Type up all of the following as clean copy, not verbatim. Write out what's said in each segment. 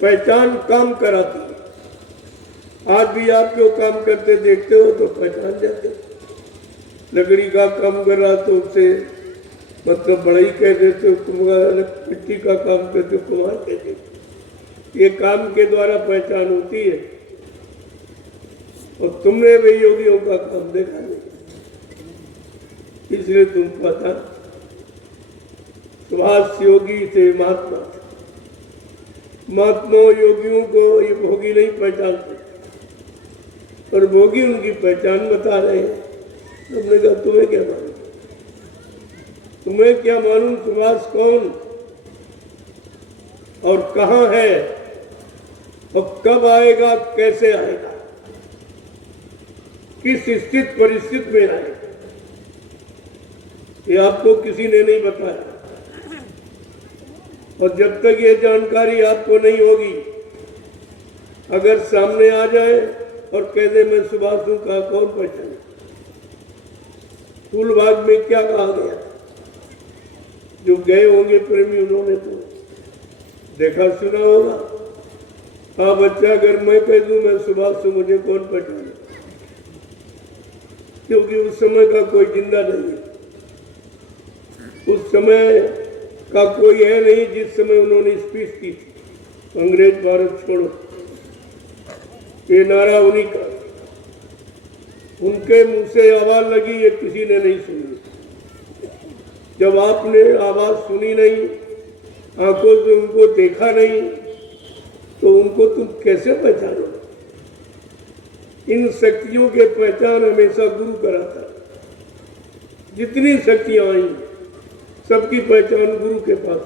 पहचान काम कराती है। आज भी आप जो काम करते देखते हो तो पहचान जाते हो। लकड़ी का काम कर रहा तो उससे मतलब बड़ा ही कह देते हो, कुम्हार मिट्टी का काम करते हो कुम्हार कह देते हो। ये काम के द्वारा पहचान होती है। और तुमने भी योगियों का काम देखा नहीं, इसलिए तुम पता सुभाष योगी थे, महात्मा थे। महात्मा योगियों को ये भोगी नहीं पहचानते, पर भोगी उनकी पहचान बता रहे हैं। तुमने कहा तुम्हें क्या मालूम, तुम्हें क्या मालूम सुभाष कौन और कहाँ है और कब आएगा, कैसे आएगा, किस स्थित परिस्थिति में आएगा, ये आपको किसी ने नहीं बताया। और जब तक ये जानकारी आपको नहीं होगी, अगर सामने आ जाए और कह दे मैं सुभाष हूं, का कौन पहचाने। फूलबाग में क्या कहा गया, जो गए होंगे प्रेमी उन्होंने तो देखा सुना होगा। हाँ बच्चा, अगर मैं कह दूं मैं सुभाष हूं, मुझे कौन पहचाने, क्योंकि उस समय का कोई जिंदा नहीं है। उस समय का कोई है नहीं जिस समय उन्होंने स्पीच की थी, अंग्रेज भारत छोड़ो, ये नारा उन्हीं का। उनके मुंह से आवाज लगी, ये किसी ने नहीं सुनी। जब आपने आवाज सुनी नहीं, आंखों से उनको देखा नहीं, तो उनको तुम कैसे पहचानो। इन शक्तियों के पहचान हमेशा गुरु कराता है। जितनी शक्तियां आई सबकी पहचान गुरु के पास।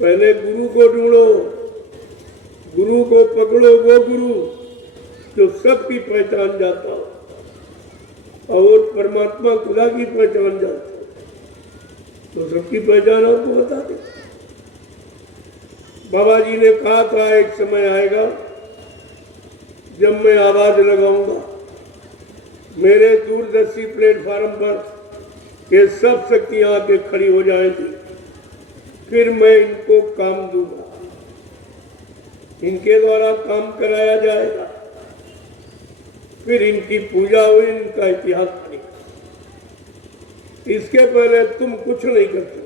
पहले गुरु को ढूंढो, गुरु को पकड़ो, वो गुरु जो सबकी पहचान जाता हो, और परमात्मा खुदा की पहचान जाता हो, तो सबकी पहचान आपको बता दे। बाबा जी ने कहा था एक समय आएगा जब मैं आवाज लगाऊंगा, मेरे दूरदर्शी प्लेटफार्म पर ये सब शक्तियां आके खड़ी हो जाएगी, फिर मैं इनको काम दूंगा, इनके द्वारा काम कराया जाएगा, फिर इनकी पूजा हुई, इनका इतिहास बनेगा। इसके पहले तुम कुछ नहीं करते,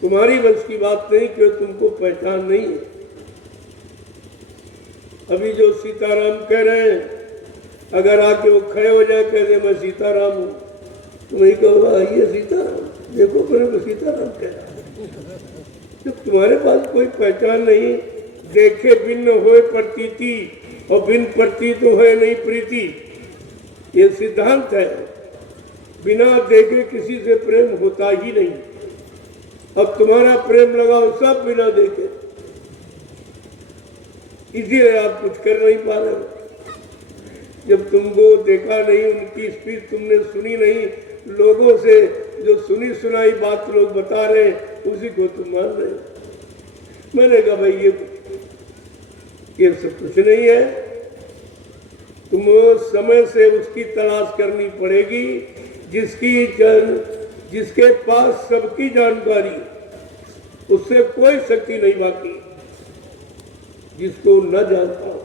तुम्हारी बस की बात नहीं, क्यों तुमको पहचान नहीं है। अभी जो सीताराम कह रहे हैं, अगर आके वो खड़े हो जाए कह दे मैं सीताराम हूं, तुम्हें कहोगा ये सीताराम, देखो मेरे को सीताराम कह रहा है। जब तुम्हारे पास कोई पहचान नहीं, देखे भिन्न होए प्रतीति और भिन्न प्रतीत होए नहीं प्रीति, ये सिद्धांत है। बिना देखे किसी से प्रेम होता ही नहीं। अब तुम्हारा प्रेम लगाओ सब बिना देखे, इसीलिए आप कुछ कर नहीं पा रहे। जब तुमको देखा नहीं, उनकी स्पीच तुमने सुनी नहीं, लोगों से जो सुनी सुनाई बात लोग बता रहे उसी को तुम मान रहे हो। मैंने कहा भाई ये सब कुछ नहीं है, तुम समय से उसकी तलाश करनी पड़ेगी जिसके पास सबकी जानकारी, उससे कोई शक्ति नहीं बाकी, जिसको न जानता हो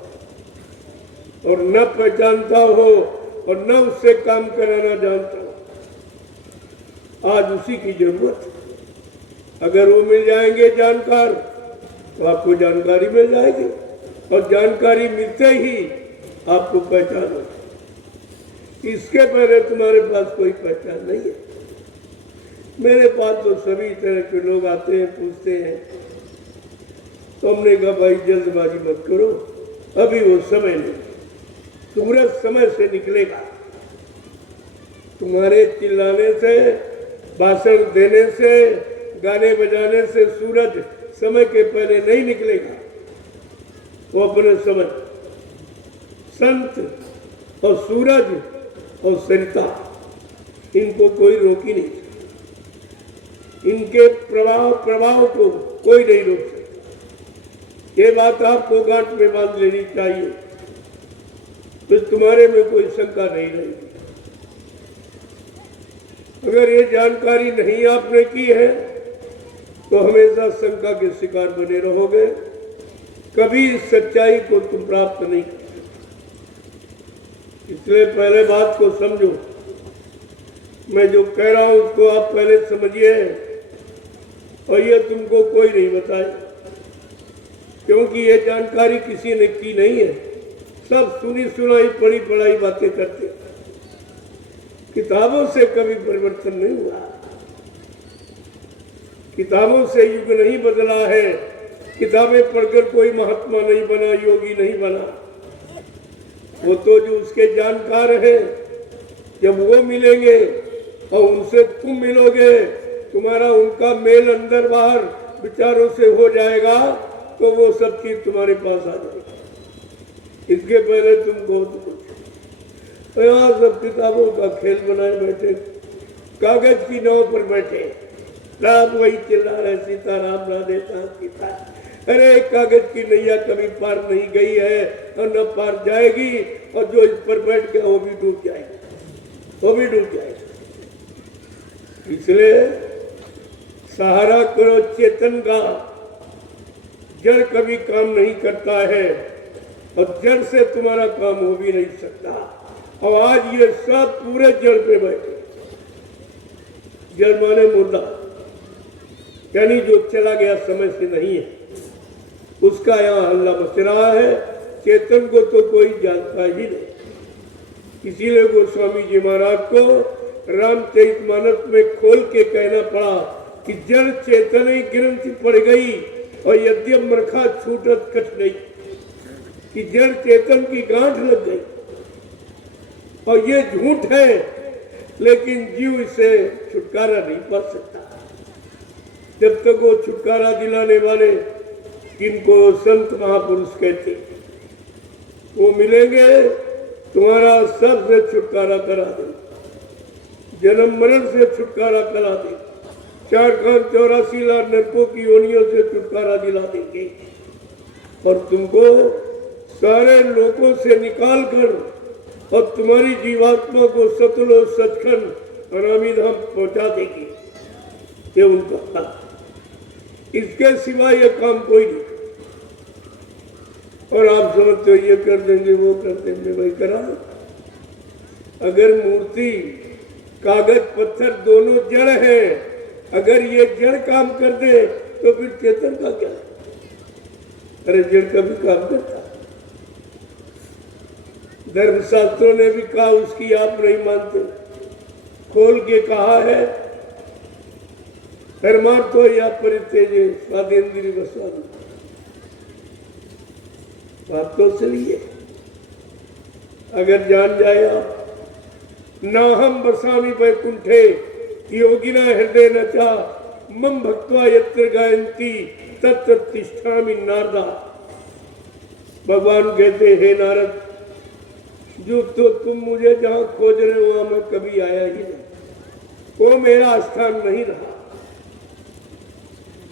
और न पहचानता हो और न उससे काम कराना जानता हो, आज उसी की जरूरत है। अगर वो मिल जाएंगे जानकार तो आपको जानकारी मिल जाएगी, और जानकारी मिलते ही आपको पहचान होगी। इसके पहले तुम्हारे पास कोई पहचान नहीं है। मेरे पास तो सभी तरह के लोग आते हैं, पूछते हैं, तो हमने कहा भाई जल्दबाजी मत करो, अभी वो समय नहीं, सूरज समय से निकलेगा। तुम्हारे चिल्लाने से, भाषण देने से, गाने बजाने से सूरज समय के पहले नहीं निकलेगा। वो अपने समय, संत और सूरज और सरिता, इनको कोई रोक ही नहीं सकता। इनके प्रभाव को कोई नहीं रोक सकता। ये बात आपको गांठ में बांध लेनी चाहिए, तो तुम्हारे में कोई शंका नहीं रहेगी। अगर ये जानकारी नहीं आपने की है तो हमेशा शंका के शिकार बने रहोगे, कभी सच्चाई को तुम प्राप्त नहीं कर। इसलिए पहले बात को समझो, मैं जो कह रहा हूं उसको आप पहले समझिए, और ये तुमको कोई नहीं बताए, क्योंकि ये जानकारी किसी ने की नहीं है। सब सुनी सुनाई पढ़ी पढ़ाई बातें करते, किताबों से कभी परिवर्तन नहीं हुआ, किताबों से युग नहीं बदला है, किताबें पढ़कर कोई महात्मा नहीं बना, योगी नहीं बना। वो तो जो उसके जानकार हैं, जब वो मिलेंगे और उनसे तुम मिलोगे, तुम्हारा उनका मेल अंदर बाहर विचारों से हो जाएगा, तो वो सब चीज तुम्हारे पास आ जाएगी। इसके पहले तुम बहुत कुछ, यहाँ सब किताबों का खेल बनाए बैठे, कागज की नाव पर बैठे, राम वही चिल्ला रहे सीताराम राधे सीता। अरे कागज की नैया कभी पार नहीं गई है और न पार जाएगी, और जो इस पर बैठ गया वो भी डूब जाएगा, वो भी डूब जाएगा। इसलिए सहारा करो चेतन का, जड़ कभी काम नहीं करता है और जड़ से तुम्हारा काम हो भी नहीं सकता। और आज ये सब पूरे जड़ पे बैठे, जड़ माने मुर्दा, यानी जो चला गया समय से नहीं है, उसका यहाँ हल्ला मच रहा है। चेतन को तो कोई जानता ही नहीं। इसीलिए गोस्वामी जी महाराज को रामचरितमानस में खोल के कहना पड़ा कि जड़ चेतन ही गिरंती पड़ गई और यद्यप मरखा छूटत कट गई, कि जड़ चेतन की गांठ लग गई। और ये झूठ है, लेकिन जीव इसे छुटकारा नहीं पा सकता जब तक वो छुटकारा दिलाने वाले, जिनको संत महापुरुष कहते, वो मिलेंगे, तुम्हारा सब से छुटकारा करा दे, जन्म मरण से छुटकारा करा दे, 484 लाख नरकों की योनियों से छुटकारा दिला देंगे, और तुमको सारे लोगों से निकाल कर और तुम्हारी जीवात्मा को सतलो सचखंड अनामी धाम पहुंचा देगी। ये उनका काम, इसके सिवा ये काम कोई नहीं। और आप समझते हो ये कर देंगे वो कर देंगे, भाई करा। अगर मूर्ति कागज पत्थर दोनों जड़ है, अगर ये जड़ काम कर दे तो फिर चेतन का क्या? अरे जड़ का भी काम करता। धर्मशास्त्रों ने भी कहा, उसकी आप नहीं मानते, खोल के कहा है, धर्मार्थो या परित्यजे स्वादेन्द्रिय वसादि। बात तो सही है। अगर जान जाए आप, न हम बसामी वैकुंठे योगिना हृदय न चा मम भक्त्वा यत्र गायन्ति तत्र तिष्ठामि नारदा। भगवान कहते, हे नारद, जो तो तुम मुझे जहां खोज रहे हो वहां मैं कभी आया ही नहीं, वो मेरा स्थान नहीं रहा।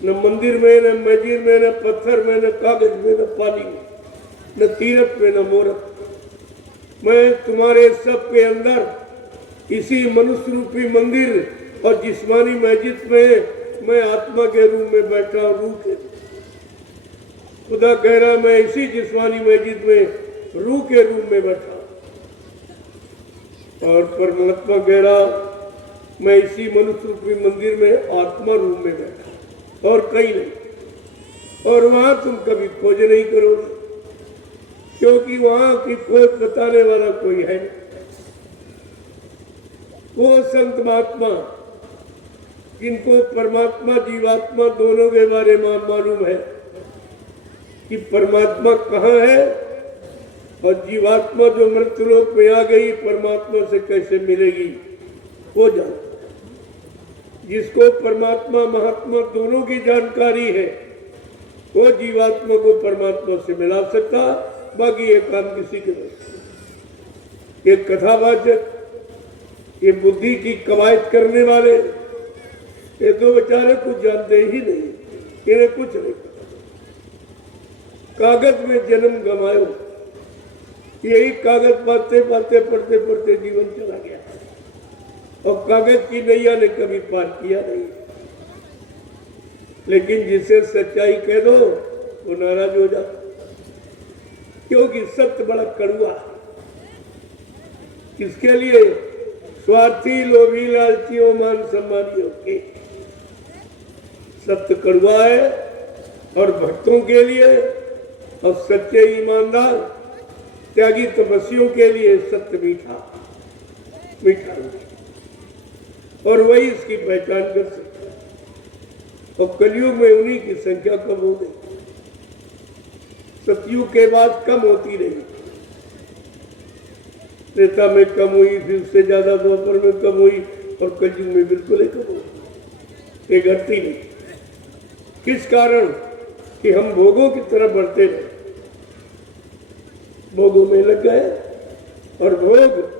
न मंदिर में, न मस्जिद में, न पत्थर में, न कागज में, न पानी में, न तीरथ में, न मूरत। मैं तुम्हारे सब के अंदर इसी मनुष्य रूपी मंदिर और जिस्मानी मस्जिद में मैं आत्मा के रूप में बैठा हूं, रूह के। खुदा कह रहा मैं इसी जिस्मानी मस्जिद में रूह के रूप में बैठा, और परमात्मा कह रहा मैं इसी मनुष्य रूपी मंदिर में आत्मा रूप में बैठा, और कहीं नहीं। और वहां तुम कभी खोज नहीं करोगे, क्योंकि वहां की खोज बताने वाला कोई है नहीं। वो संत महात्मा जिनको परमात्मा जीवात्मा दोनों के बारे में मालूम है कि परमात्मा कहाँ है, और जीवात्मा जो मृत्युलोक में आ गई परमात्मा से कैसे मिलेगी, वो जान। जिसको परमात्मा महात्मा दोनों की जानकारी है, वो जीवात्मा को परमात्मा से मिला सकता, बाकी ये काम किसी के नहीं। ये कथावाचक, ये बुद्धि की कवायद करने वाले, ये दो बेचारे कुछ जानते ही नहीं, इन्हें कुछ नहीं पता। कागज में जन्म गंवायो, यही कागज पढ़ते पढ़ते पढ़ते पढ़ते जीवन चला गया, और कागज की नैया ने कभी पार किया नहीं। लेकिन जिसे सच्चाई कह दो वो नाराज हो जाता, क्योंकि सत्य बड़ा कड़वा है। किसके लिए? स्वार्थी, लोभी, लालचियों, मान सम्मानियों के। सत्य कड़वा है और भक्तों के लिए, और सच्चे ईमानदार त्यागी तपस्वियों के लिए सत्य मीठा मीठा, और वही इसकी पहचान कर सकता है। और कलयुग में उन्हीं की संख्या कम हो गई, सतयुग के बाद कम होती रही। त्रेता में कम हुई, फिर उससे ज्यादा द्वापर में कम हुई, और कलयुग में बिल्कुल ही कम हुई, ये घटती नहीं। किस कारण? कि हम भोगों की तरफ बढ़ते रहे, भोगों में लग गए, और भोग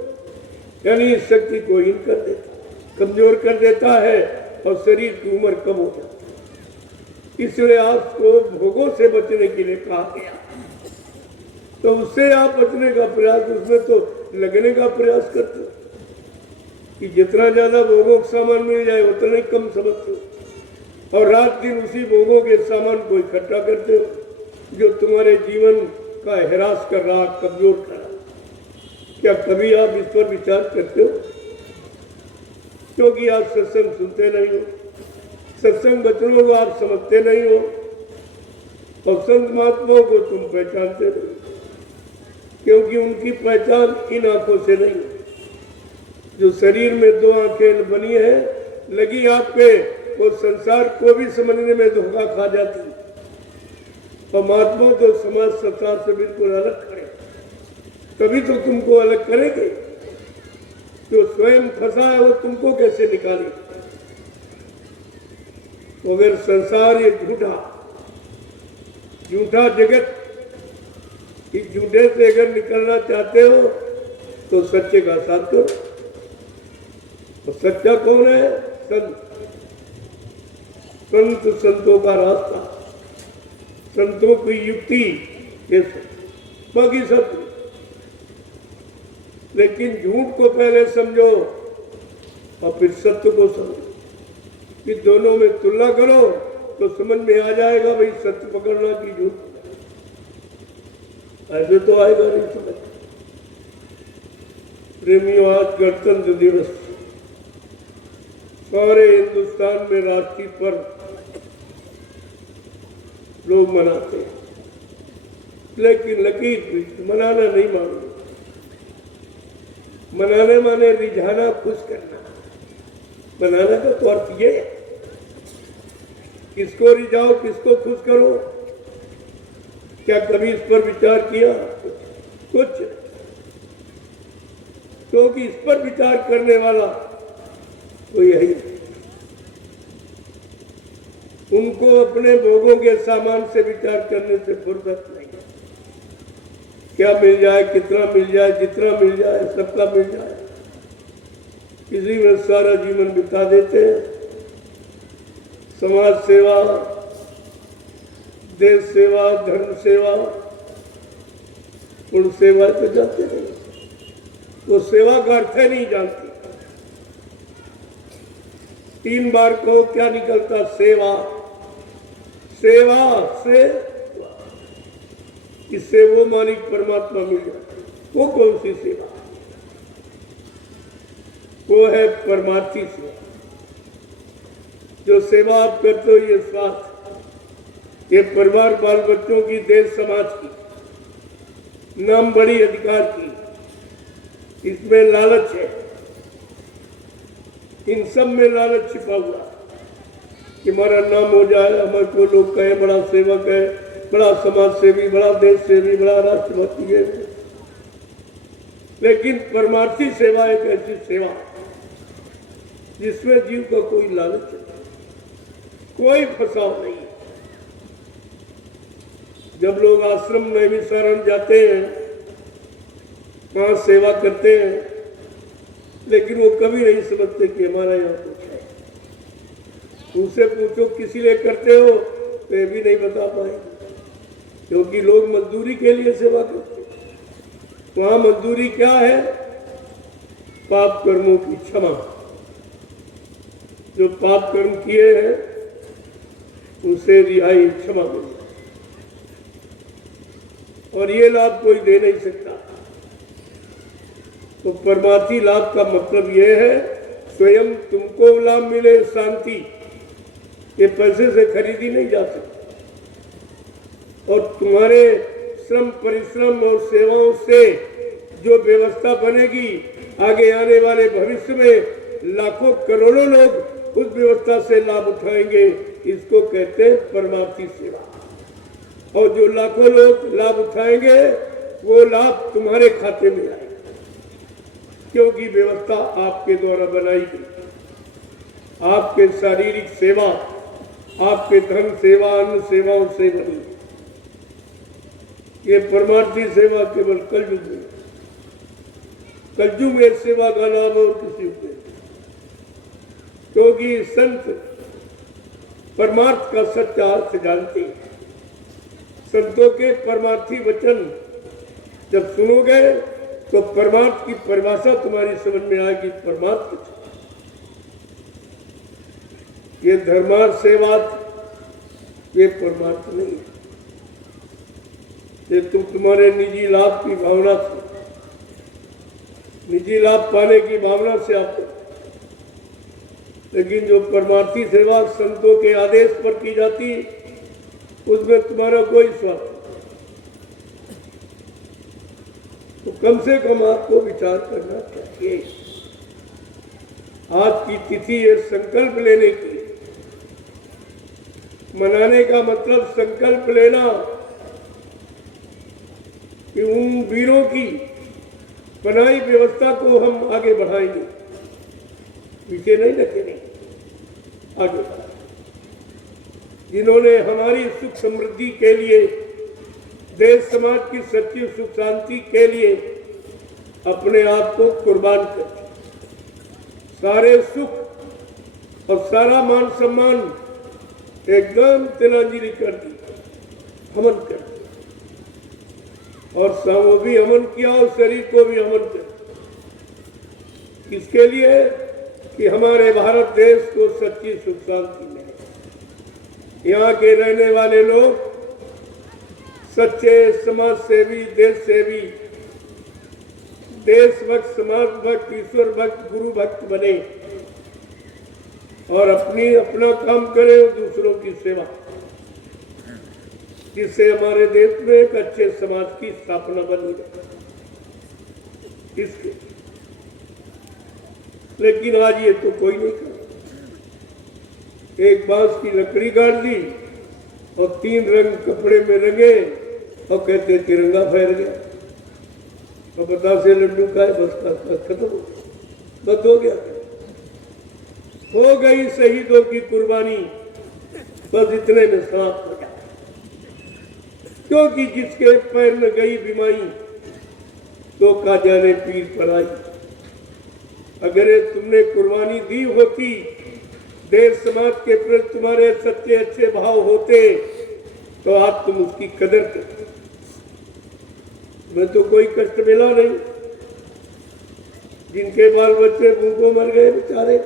यानी इस शक्ति को हीन कर देता, कमजोर कर देता है, और शरीर की उम्र कम हो जाती है। इसलिए आपको भोगों से बचने के लिए कहा गया, तो उससे आप बचने का प्रयास, उसमें तो लगने का प्रयास करते हो कि जितना ज्यादा भोगों का सामान मिल जाए उतना ही कम समझते हो, और रात दिन उसी भोगों के सामान को इकट्ठा करते हो जो तुम्हारे जीवन का हिरास कर रहा, कमजोर कर रहा। क्या कभी आप इस पर विचार करते हो? क्योंकि आप सत्संग सुनते नहीं हो, सत्संग वचनों को आप समझते नहीं हो, और संत महात्माओं को तुम पहचानते नहीं, क्योंकि उनकी पहचान इन आंखों से नहीं। जो शरीर में दो आंखें बनी है, लगी आप पे, वो संसार को भी समझने में धोखा खा जाती है। और महात्मा तो समाज संसार से बिल्कुल अलग खड़े, तभी तो तुमको अलग करेंगे। जो स्वयं फंसा है वो तुमको कैसे निकाले? अगर संसार ये झूठा जगत, इस झूठे से अगर निकलना चाहते हो तो सच्चे का साथ करो। तो सच्चा कौन है? संत। संत संतों का रास्ता, संतों की युक्ति, ये बाकी सब। लेकिन झूठ को पहले समझो और फिर सत्य को समझो, कि दोनों में तुलना करो तो समझ में आ जाएगा भाई सत्य पकड़ना की झूठ। ऐसे तो आएगा नहीं समझ। प्रेमियों, आज गणतंत्र दिवस सारे हिंदुस्तान में राष्ट्रीय पर्व लोग मनाते हैं, लेकिन लकीर मनाना नहीं मानते। मनाने माने रिझाना, खुश करना। मनाने का तो अर्थ ये है, किसको रिझाओ, किसको खुश करो। क्या कभी इस पर विचार किया? कुछ। क्योंकि इस पर विचार करने वाला तो यही, उनको अपने भोगों के सामान से विचार करने से फुर्सत नहीं। क्या मिल जाए, कितना मिल जाए, जितना मिल जाए, सबका मिल जाए, इसी में सारा जीवन बिता देते हैं। समाज सेवा, देश सेवा, धर्म सेवा, उन सेवा पे जाते नहीं। वो सेवा का अर्थ नहीं जानती। 3 बार कहो क्या निकलता? सेवा। सेवा से इससे वो मालिक परमात्मा मिल जाता। वो कौन सी सेवा? वो है परमार्थी सेवा। जो सेवा आप करते हो, ये स्वार्थ, ये परिवार, बाल बच्चों की, देश समाज की, नाम बड़ी अधिकार की, इसमें लालच है। इन सब में लालच छिपा हुआ कि हमारा नाम हो जाए, हमारे को लोग कहें बड़ा सेवक है, बड़ा समाज सेवी, बड़ा देश सेवी, बड़ा राष्ट्रभक्ति है। लेकिन परमार्थी सेवा एक ऐसी सेवा जिसमें जीव का कोई लालच नहीं, कोई फसाव नहीं। जब लोग आश्रम में भी शरण जाते हैं, वहां सेवा करते हैं, लेकिन वो कभी नहीं समझते कि हमारा यहाँ कुछ है। उनसे पूछो किसी लिए करते हो तो ये भी नहीं बता पाएंगे, क्योंकि लोग मजदूरी के लिए सेवा करते हैं। वहां मजदूरी क्या है? पाप कर्मों की क्षमा। जो पाप कर्म किए हैं उसे रिहाई क्षमा मिल जाए। और ये लाभ कोई दे नहीं सकता। तो परमार्थी लाभ का मतलब ये है स्वयं तुमको लाभ मिले, शांति, ये पैसे से खरीदी नहीं जा सकती। और तुम्हारे श्रम, परिश्रम और सेवाओं से जो व्यवस्था बनेगी, आगे आने वाले भविष्य में लाखों करोड़ों लोग उस व्यवस्था से लाभ उठाएंगे। इसको कहते हैं परमार्थी सेवा। और जो लाखों लोग लाभ उठाएंगे वो लाभ तुम्हारे खाते में आएगा, क्योंकि व्यवस्था आपके द्वारा बनाई गई। आपके शारीरिक सेवा, आपके धन सेवा, अन्य सेवाओं से बनी। ये परमार्थी सेवा केवल कलयुग में, कलयुग में सेवा का लाभ और किसी को नहीं। क्योंकि संत परमार्थ का सच्चा अर्थ जानते हैं। संतों के परमार्थी वचन जब सुनोगे तो परमार्थ की परिभाषा तुम्हारी समझ में आएगी। परमार्थ कुछ, ये धर्मार्थ सेवार्थ, ये परमार्थ नहीं है। ये तुम्हारे निजी लाभ की भावना से, निजी लाभ पाने की भावना से आपको, लेकिन जो परमार्थी सेवा संतों के आदेश पर की जाती, उसमें तुम्हारा कोई स्वार्थ नहीं। तो कम से कम आपको विचार करना चाहिए। आज की तिथि है संकल्प लेने की। मनाने का मतलब संकल्प लेना कि उन वीरों की बनाई व्यवस्था को हम आगे बढ़ाएंगे, पीछे नहीं रखेंगे, आगे बढ़ाएंगे। जिन्होंने हमारी सुख समृद्धि के लिए, देश समाज की सच्ची सुख शांति के लिए अपने आप को कुर्बान कर दिया। सारे सुख और सारा मान सम्मान एकदम तिलांजलि कर दी, हवन कर दिया। और वो भी हवन किया और शरीर को भी हवन कर दिया। किसके लिए? कि हमारे भारत देश को सच्ची सुख शांति मिले। यहाँ के रहने वाले लोग सच्चे समाज सेवी, देश सेवी, देशभक्त, समाज भक्त, ईश्वर भक्त, गुरु भक्त बने और अपना काम करें और दूसरों की सेवा, जिससे हमारे देश में एक अच्छे समाज की स्थापना बनी है। इसके लेकिन आज ये तो कोई नहीं कर। एक बांस की लकड़ी काट दी और 3 रंग कपड़े में रंगे और कहते तिरंगा फैल गया। और बतासे लड्डू खाए, बस खत्म हो गया, बस हो गया, हो गई शहीदों की कुर्बानी, बस इतने में समाप्त हो गया। क्योंकि जिसके पैर में गई बीमारी तो का जाने पीर पर आई। अगर तुमने कुर्बानी दी होती, देश समाज के प्रति तुम्हारे सच्चे अच्छे भाव होते, तो आज तुम उसकी कदर करते। मैं तो कोई कष्ट मिला नहीं। जिनके बाल बच्चे भूखों मर गए बेचारे,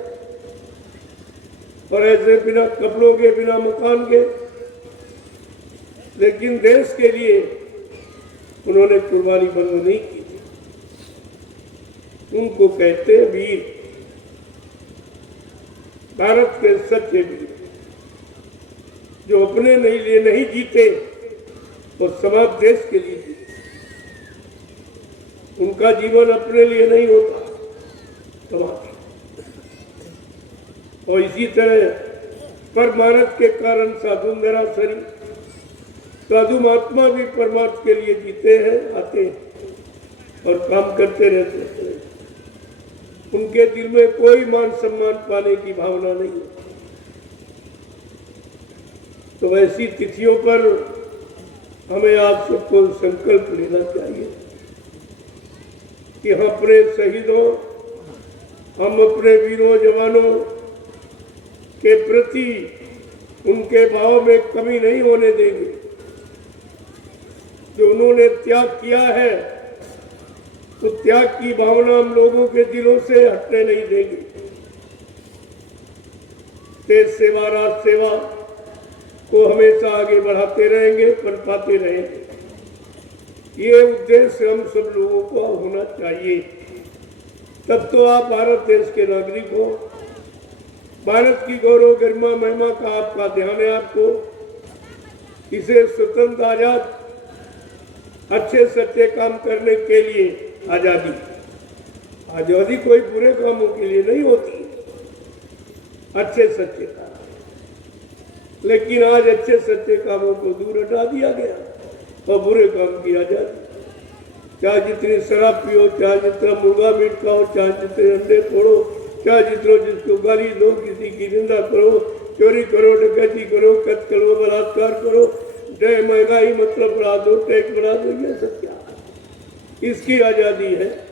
और ऐसे बिना कपड़ों के, बिना मकान के, लेकिन देश के लिए उन्होंने कुर्बानी बंद नहीं की थी। उनको कहते हैं वीर, भारत के सच्चे वीर, जो अपने लिए नहीं जीते और समाज देश के लिए जीते। उनका जीवन अपने लिए नहीं होता, समाज। और इसी तरह परमार्थ के कारण साधु निराशरी, साधु महात्मा भी परमार्थ के लिए जीते हैं, आते हैं और काम करते रहते हैं। उनके दिल में कोई मान सम्मान पाने की भावना नहीं है। तो ऐसी तिथियों पर हमें आप सबको संकल्प लेना चाहिए कि हम अपने शहीदों, हम अपने वीरों जवानों के प्रति उनके भाव में कमी नहीं होने देंगे। जो उन्होंने त्याग किया है, तो त्याग की भावना हम लोगों के दिलों से हटने नहीं देंगे। देश सेवा, राष्ट्र सेवा हमेशा आगे बढ़ाते रहेंगे, पनपाते रहेंगे। ये उद्देश्य हम सब लोगों को होना चाहिए। तब तो आप भारत देश के नागरिक हो। भारत की गौरव गरिमा महिमा का आपका ध्यान है। आपको इसे स्वतंत्र आजाद अच्छे सच्चे काम करने के लिए आजादी कोई बुरे कामों के लिए नहीं होती, अच्छे सच्चे काम। लेकिन आज अच्छे सच्चे कामों को दूर हटा दिया गया और बुरे काम की आजादी। चाहे जितनी शराब पियो, चाहे जितना मुर्गा मीट खाओ, चाहे जितने अंडे फोड़ो, चाहे जितना जिसको गाली दो, किसी की निंदा करो, चोरी करो, डकैती करो, कत्ल करो, बलात्कार करो, महंगाई मतलब बढ़ा दो, टैक्स बढ़ा दो, ये सब क्या इसकी आजादी है?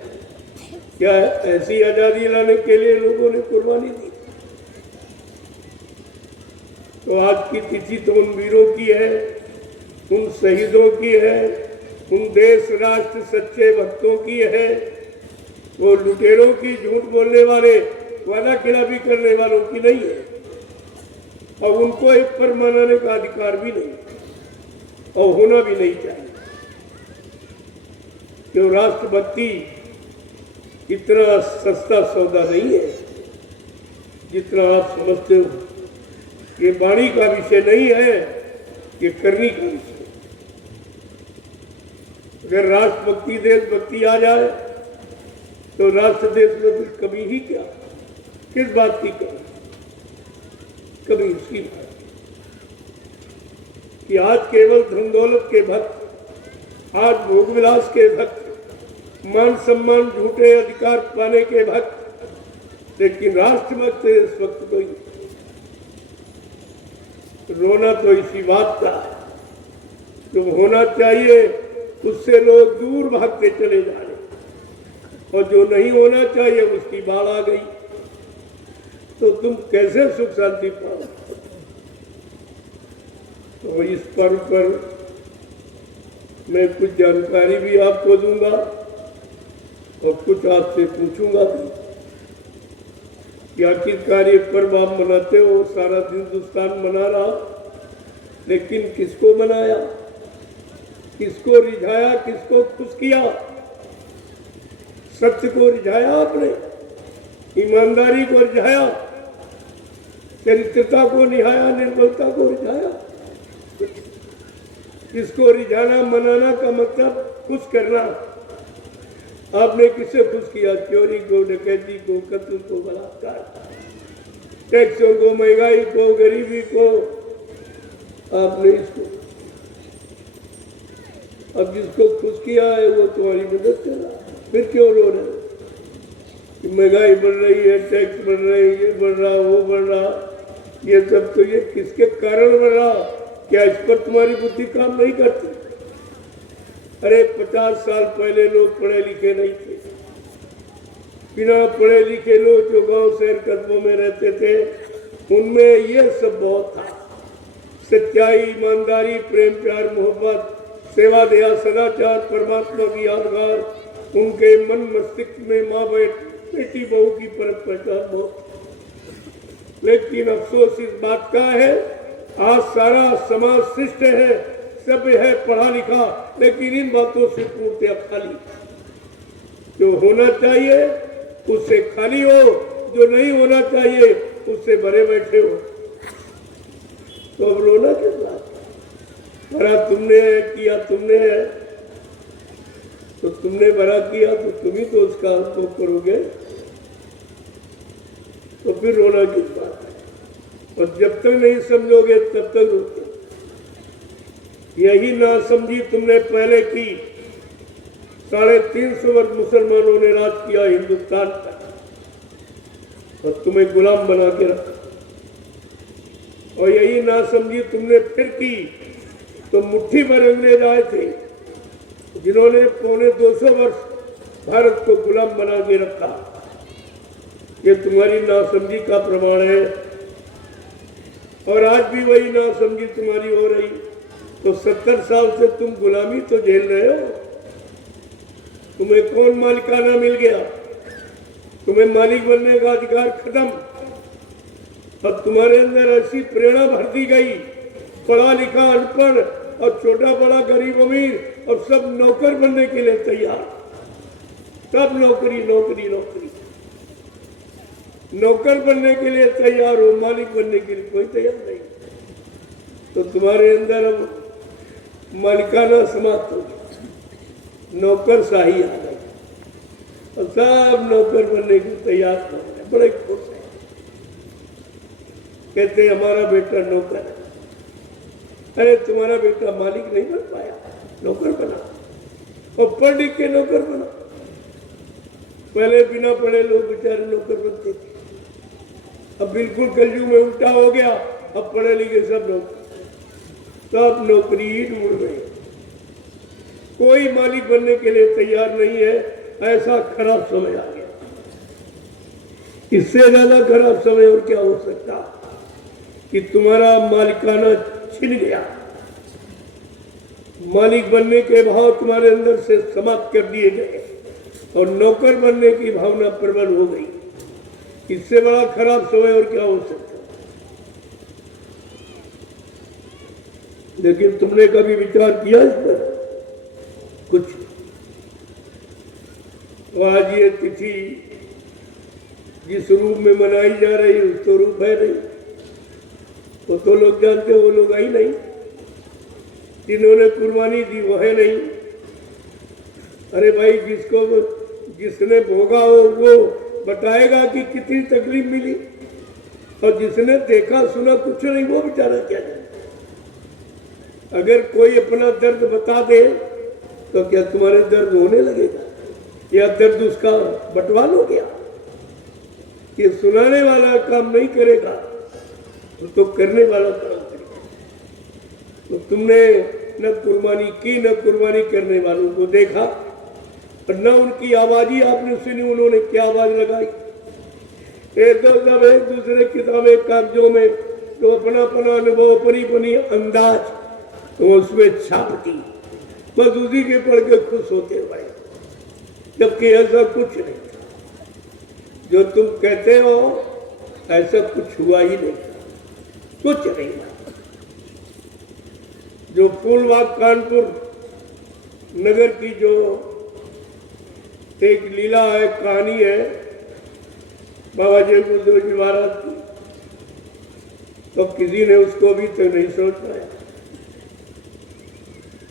क्या ऐसी आजादी लाने के लिए लोगों ने कुर्बानी दी? तो आज की तिथि तो उन वीरों की है, उन शहीदों की है, उन देश राष्ट्र सच्चे भक्तों की है। वो लुटेरों की, झूठ बोलने वाले, वादा खिलाफी करने वालों की नहीं है। और उनको एक पर मनाने का अधिकार भी नहीं और होना भी नहीं चाहिए। क्यों? राष्ट्रभक्ति इतना सस्ता सौदा नहीं है जितना आप समझते हो। ये वाणी का विषय नहीं है, ये करनी का विषय। अगर राष्ट्रभक्ति देशभक्ति आ जाए तो राष्ट्र देश में फिर कभी ही क्या, किस बात की कभी उसकी बात कि आज केवल धन दौलत के भक्त, आज भोग विलास के भक्त, मान सम्मान झूठे अधिकार पाने के भक्त, लेकिन राष्ट्रभक्त इस वक्त कोई रोना तो इसी बात का जो होना चाहिए उससे लोग दूर भागते चले जा रहे, और जो नहीं होना चाहिए उसकी बाढ़ आ गई। तो तुम कैसे सुख शांति पाओ? तो इस पर्व पर मैं कुछ जानकारी भी आपको दूंगा और कुछ आपसे पूछूंगा भी कि आखिरकार ये पर्व आप मनाते हो, सारा हिंदुस्तान मना रहा, लेकिन किसको मनाया, किसको रिझाया, किसको खुश किया? सत्य को रिझाया आपने, ईमानदारी को रिझाया, चरित्रता को निहाया, निर्मलता को रिझाया। किसको रिझाना, मनाना का मतलब खुश करना। आपने किसे खुश किया? चोरी को, डकैती को, कत्ल को, बलात्कार, टैक्सों को, महंगाई को, गरीबी को, आपने इसको। अब जिसको खुश किया है वो तुम्हारी मदद कर रहा, फिर क्यों रो रहे? महंगाई बढ़ रही है, टैक्स बढ़ रही है, ये बढ़ रहा, वो बढ़ रहा, ये सब तो ये किसके कारण बढ़ रहा? क्या इस पर तुम्हारी बुद्धि काम नहीं करती? अरे 50 साल पहले लोग पढ़े लिखे नहीं थे। बिना पढ़े लिखे लोग जो गांव शहर कस्बों में रहते थे उनमें ये सब बहुत था। सच्चाई, ईमानदारी, प्रेम, प्यार, मोहब्बत, सेवा, दया, सदाचार, परमात्मा की यादगार, उनके मन मस्तिष्क में माँ बेटी बहू की परत पहचान बहुत। लेकिन अफसोस इस बात का है आज सारा समाज शिष्ट है, सब है पढ़ा लिखा, लेकिन इन बातों से पूर्णतः खाली। जो होना चाहिए उससे खाली हो, जो नहीं होना चाहिए उससे भरे बैठे हो। तो अब रोना किस बात? भरा तुमने है, किया तुमने है, तो तुमने भरा किया तो तुम ही तो उसका अनुभव करोगे, तो फिर रोना किस बात है? और जब तक नहीं समझोगे तब तक रोते। यही ना समझी तुमने पहले की 350 वर्ष मुसलमानों ने राज किया हिंदुस्तान पर और तुम्हें गुलाम बना के रखा। और यही ना समझी तुमने फिर की तो मुट्ठी भर अंग्रेज आए थे जिन्होंने 250 वर्ष भारत को गुलाम बना के रखा। ये तुम्हारी नासमझी का प्रमाण है। और आज भी वही नासमझी तुम्हारी हो रही। तो 70 साल से तुम गुलामी तो झेल रहे हो। तुम्हें कौन मालिकाना मिल गया? तुम्हें मालिक बनने का अधिकार खत्म। अब तुम्हारे अंदर ऐसी प्रेरणा भर दी गई पढ़ा लिखा अनपढ़ और छोटा बड़ा गरीब अमीर और सब नौकर बनने के लिए तैयार। सब नौकरी नौकरी नौकरी, नौकर बनने के लिए तैयार हो, मालिक बनने के लिए कोई तैयार नहीं। तो तुम्हारे अंदर अब मालिकाना समाप्त हो गया, नौकर शाही आ गई और सब नौकर बनने के तैयार हो गए, बड़े खुश हैं। कहते हमारा बेटा नौकर है। अरे तुम्हारा बेटा मालिक नहीं बन पाया, नौकर बना, और पढ़ लिख के नौकर बना। पहले बिना पढ़े लोग बेचारे नौकर बनते थे, अब बिल्कुल कलयुग में उल्टा हो गया। अब पढ़े लिखे सब लोग सब नौकरी ही ढूंढ रहे, कोई मालिक बनने के लिए तैयार नहीं है। ऐसा खराब समय आ गया, इससे ज्यादा खराब समय और क्या हो सकता कि तुम्हारा मालिकाना छिन गया, मालिक बनने के भाव तुम्हारे अंदर से समाप्त कर दिए गए और नौकर बनने की भावना प्रबल हो गई। इससे बड़ा खराब समय और क्या हो सकता। लेकिन तुमने कभी विचार किया इस पर कुछ? आज ये तिथि जिस रूप में मनाई जा रही है उस तो रूप है नहीं, तो लोग जानते हो, वो लोग आई नहीं, जिन्होंने कुर्बानी दी वो है नहीं। अरे भाई, जिसने भोगा हो वो बताएगा कि कितनी तकलीफ मिली, और जिसने देखा सुना कुछ नहीं वो बेचारा क्या जाए। अगर कोई अपना दर्द बता दे तो क्या तुम्हारे दर्द होने लगेगा, या दर्द उसका बंटवा लो क्या? ये सुनाने वाला काम नहीं करेगा तो करने वाला काम करेगा। तो तुमने न कुर्बानी की, न कुर्बानी करने वालों को देखा, और न उनकी आवाज ही आपने सुनी। उन्होंने क्या आवाज लगाई? एक दूसरे किताबें कागजों में तो अपना अपना अनुभव, अपनी अंदाज तो उसमें छापती, बस उसी के पढ़ के खुश होते भाई, जबकि ऐसा कुछ नहीं था। जो तुम कहते हो ऐसा कुछ हुआ ही नहीं था, कुछ नहीं था। जो फूलबाग कानपुर नगर की जो एक लीला है, कहानी है बाबा जयगुरुदेव जी महाराज की, तो किसी ने उसको अभी तक नहीं सोच पाया।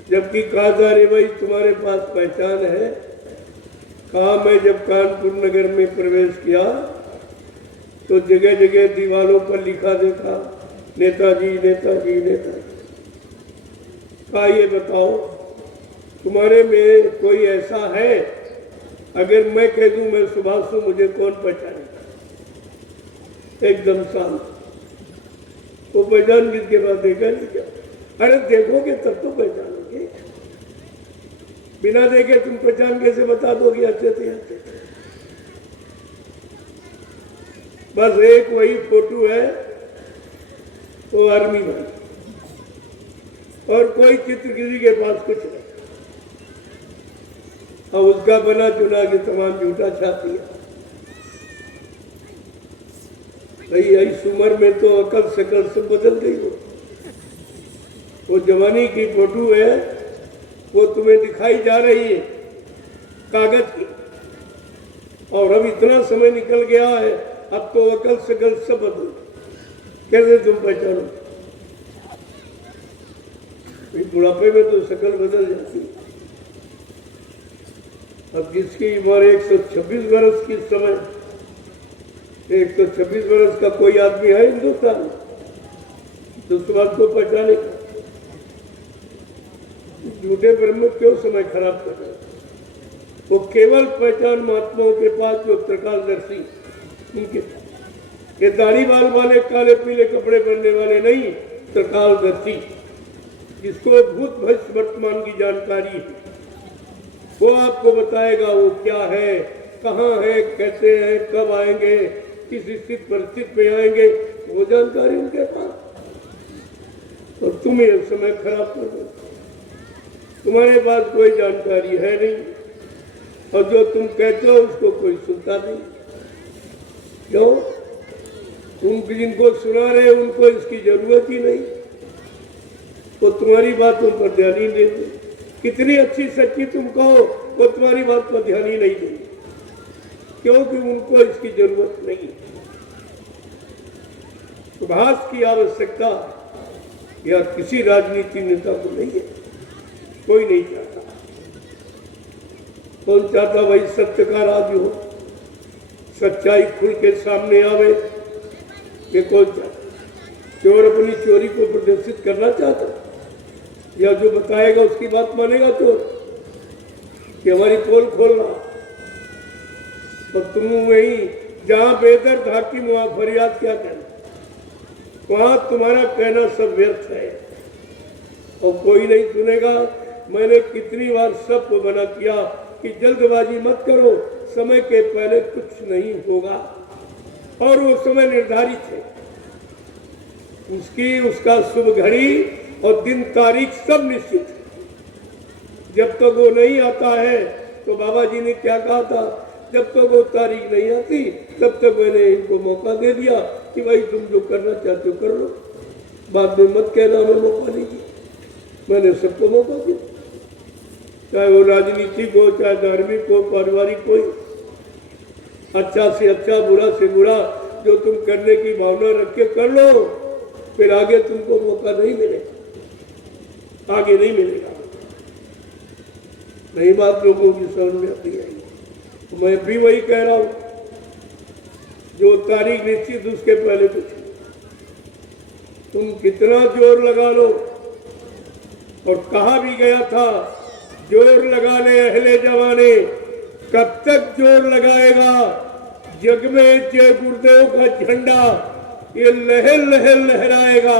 जबकि कहा था, अरे भाई तुम्हारे पास पहचान है। कहा, मैं जब कानपुर नगर में प्रवेश किया तो जगह जगह दीवारों पर लिखा देखा, नेताजी नेताजी नेताजी। कहा, ये बताओ तुम्हारे में कोई ऐसा है, अगर मैं कह दूं मैं सुभाष हूं, मुझे कौन पहचानेगा? एकदम शांत। वो पहचान किसके पास देखा नहीं क्या? अरे देखोगे तब तो पहचानोगे, बिना देखे तुम पहचान कैसे बता दोगे? अच्छे थे अच्छे थे। बस एक वही फोटो है, वो आर्मी में, और कोई चित्र किसी के पास कुछ नहीं। और उसका बना चुना के तमाम झूठा छाप दिया। भाई इस उम्र में तो अकल शकल सब बदल गई हो। वो जवानी की फोटो है, वो तुम्हें दिखाई जा रही है कागज की, और अब इतना समय निकल गया है, अब तो अकल शकल सब बदल। कैसे तुम पहचानो? बुढ़ापे में तो शकल बदल जाती है। अब जिसकी उम्र 126 वर्ष की समय, 126 वर्ष का कोई आदमी है हिंदुस्तान में तो उस बात को पहचाने का? झूठे ब्रह्म क्यों समय खराब कर रहे? वो केवल पहचान महात्माओं के पास जो प्रकाशदर्शी, उनके ये दाढ़ी बाल वाले, काले पीले कपड़े पहनने वाले नहीं, प्रकाशदर्शी, जिसको भूत भविष्य वर्तमान की जानकारी है, वो आपको बताएगा वो क्या है, कहाँ है, कैसे है, कब आएंगे, किस स्थिति परिस्थिति में आएंगे, वो जानकारी उनके पास। तो तुम ये समय खराब कर दो, तुम्हारे पास कोई जानकारी है नहीं, और जो तुम कहते हो उसको कोई सुनता नहीं। क्यों? तुम जिनको सुना रहे उनको इसकी जरूरत ही नहीं। वो तुम्हारी बातों पर ध्यान ही नहीं देते। कितनी अच्छी सच्ची तुम कहो, वो तुम्हारी बात पर ध्यान ही नहीं देंगे, क्योंकि उनको इसकी जरूरत नहीं। सुभाष की आवश्यकता या किसी राजनीति नेता को नहीं है, कोई नहीं चाहता। कौन चाहता भाई सत्य का राज हो, सच्चाई खुल के सामने आवे? ये कौन चाहता? चोर अपनी चोरी को प्रदर्शित करना चाहता, या जो बताएगा उसकी बात मानेगा चोर कि हमारी पोल खोलना? और तुम वही जहां बेहतर था कि वहां फरियाद क्या कहना, वहां तुम्हारा कहना सब व्यर्थ है और कोई नहीं सुनेगा। मैंने कितनी बार सबको मना किया कि जल्दबाजी मत करो, समय के पहले कुछ नहीं होगा, और वो समय निर्धारित है, उसका शुभ घड़ी और दिन तारीख सब निश्चित है। जब तक वो नहीं आता है तो बाबा जी ने क्या कहा था, जब तक वो तारीख नहीं आती तब तक मैंने इनको मौका दे दिया कि भाई तुम जो करना चाहते हो कर लो, बाद में मत कहना हमें मौका नहीं दिया। मैंने सबको मौका दिया, चाहे वो राजनीतिक हो, चाहे धार्मिक हो, पारिवारिक हो, अच्छा से अच्छा, बुरा से बुरा, जो तुम करने की भावना रख के कर लो, फिर आगे तुमको मौका नहीं मिलेगा, आगे नहीं मिलेगा। नई बात लोगों की समझ में आती है। तो मैं भी वही कह रहा हूं, जो तारीख निश्चित उसके पहले कुछ, तुम कितना जोर लगा लो, और कहा भी गया था जोर लगा ले अहले जवाने, कब तक जोर लगाएगा? जग में जय गुरुदेव का झंडा ये लहर लहर लहराएगा।